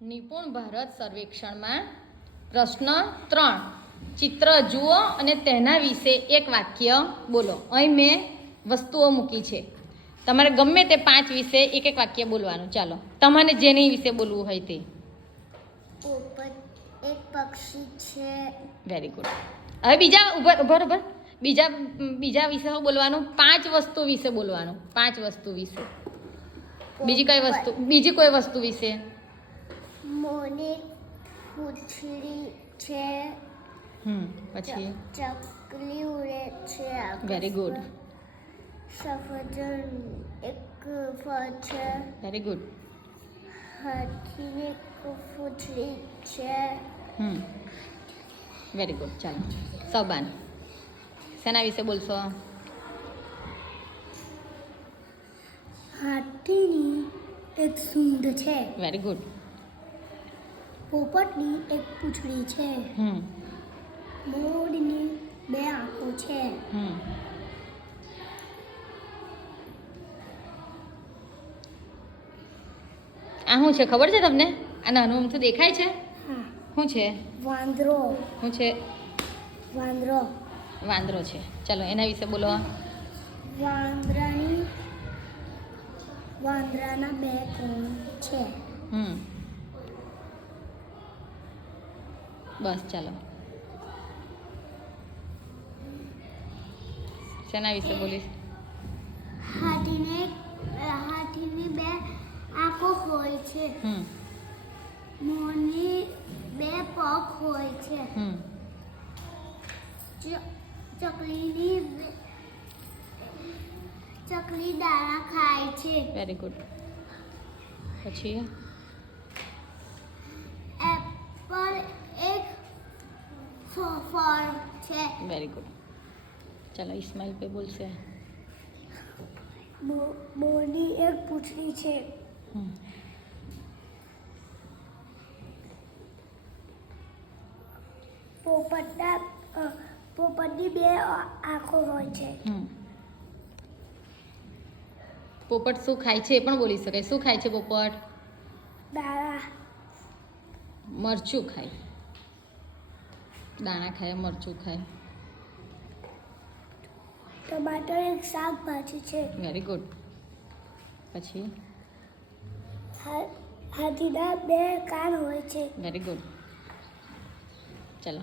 નિપુણ ભારત સર્વેક્ષણમાં પ્રશ્ન 3 ચિત્ર જુઓ અને તેના વિશે એક વાક્ય બોલો. અહીં મેં વસ્તુઓ મૂકી છે, તમારે ગમે તે 5 વિશે એક એક વાક્ય બોલવાનું. ચાલો, તમારે જેની વિશે બોલવું હોય તે. પોપટ એક પક્ષી છે. Very good. હવે બીજા ઉભર બીજા વિશે બોલવાનું. 5 વસ્તુ વિશે બોલવાનું. 5 વસ્તુ વિશે. બીજી કોઈ વસ્તુ વિશે. મોની પૂંછડી છે. પછી ચકલી ઉડે છે. Very good. સફરજન એક ફળ છે. Very good. હાથીની પૂંછડી છે. Very good. ચાલો, સૌબાન શેના વિશે બોલશો? હાથીની એક સૂંઢ છે. Very good. પોપટની એક પૂંછડી છે. મોરની 2 આંખો છે. આ શું છે ખબર છે તમને? આ નાનું અમથું દેખાય છે. શું છે? વાંદરો. શું છે? વાંદરો છે. ચાલો, એના વિશે બોલો. વાંદરાના 2 કોણ છે. બસ, ચાલો. શેના વિશે બોલીશ? હાથીની 2 આંખો હોય છે. મોરની 2 પગ હોય છે. ચકલી દાણા ખાય છે. Very good. પછી એપલ એક ફળ છે. Very good. ચાલો, ઇસ્માઇલ પે બોલશે. મોરની એક પૂંછડી છે. પોપટની 2 આંખો હોય છે. પોપટ શું ખાય છે એ પણ બોલી શકાય. શું ખાય છે પોપટ? દાણા. મરચું ખાય. દાણા ખાય, મરચું ખાય. ટમાટર એક શાકભાજી છે. Very good. પછી હાથીના 2 કાન હોય છે. Very good. ચલો.